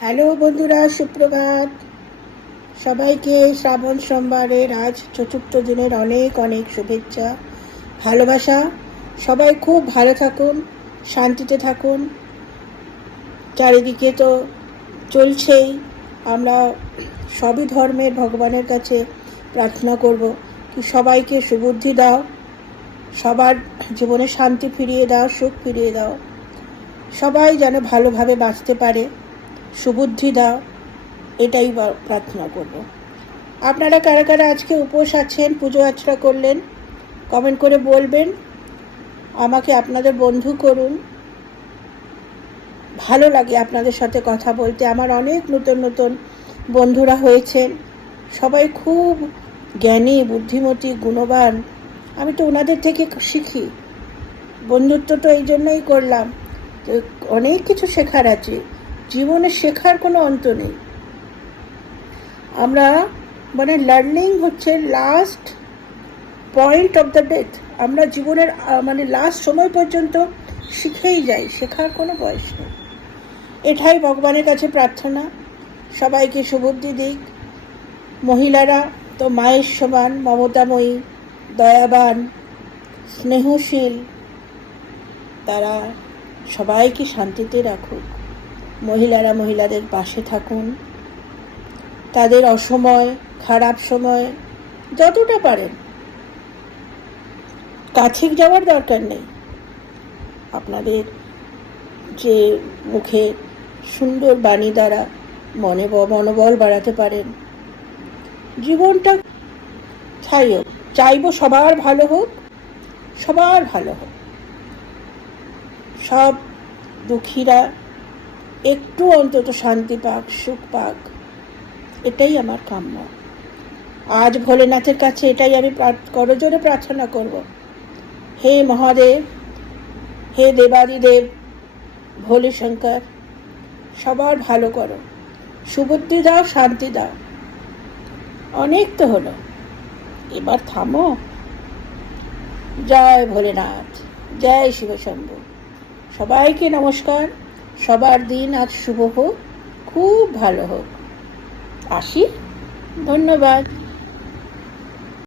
Hello বন্ধুরা, সুপ্রভাত। সবাইকে শ্রাবণ সোমবারের আজ চতুর্থ দিনের অনেক অনেক শুভেচ্ছা, ভালোবাসা। সবাই খুব ভালো থাকুন, শান্তিতে থাকুন। চারিদিকে তো চলছেই। আমরা সবই ধর্মের ভগবানের কাছে প্রার্থনা করব কি সবাইকে সুবুদ্ধি দাও, সবার জীবনে শান্তি ফিরিয়ে দাও, সুখ ফিরিয়ে দাও। সবাই যেন ভালোভাবে বাঁচতে পারে, সুবুদ্ধি দাও, এটাই প্রার্থনা করব। আপনারা কারা কারা আজকে উপোস আছেন, পুজো আর্চনা করলেন, কমেন্ট করে বলবেন। আমাকে আপনাদের বন্ধু করুন। ভালো লাগে আপনাদের সাথে কথা বলতে। আমার অনেক নতুন নতুন বন্ধুরা হয়েছেন, সবাই খুব জ্ঞানী, বুদ্ধিমতী, গুণবান। আমি তো ওনাদের থেকে শিখি। বন্ধুত্ব তো এই জন্যই করলাম, অনেক কিছু শেখার আছে। জীবনে শেখার কোনো অন্ত নেই। আমরা লার্নিং হচ্ছে last point of the death. আমরা জীবনের লাস্ট সময় পর্যন্ত শিখেই যাই, শেখার কোনো বয়স নেই। এটাই ভগবানের কাছে প্রার্থনা, সবাইকে সুবুদ্ধি দিক। মহিলারা তো মায়ের সমান, মমতাময়ী, দয়াবান, স্নেহশীল। তারা সবাইকে শান্তিতে রাখুক। মহিলারা মহিলাদের পাশে থাকুন। তাদের অসময়, খারাপ সময় যতটা পারেন, কাছে যাওয়ার দরকার নেই। আপনাদের যে মুখে সুন্দর বাণী দ্বারা মনোবল বাড়াতে পারেন। জীবনটা চাইব সবার ভালো হোক, সবার ভালো হোক। সব দুঃখীরা একটু অন্তত শান্তি পাক, সুখ পাক, এটাই আমার কাম্য। আজ ভোলেনাথের কাছে এটাই আমি করজোরে প্রার্থনা করব। হে মহাদেব, হে দেবাদিদেব, ভোলে শঙ্কর, সবার ভালো করো, সুবুদ্ধি দাও, শান্তি দাও। অনেক তো হলো, এবার থামো। জয় ভোলেনাথ, জয় শিবশম্ভু। সবাইকে নমস্কার। সবার দিন আজ শুভ হোক, খুব ভালো হোক। আসি, ধন্যবাদ।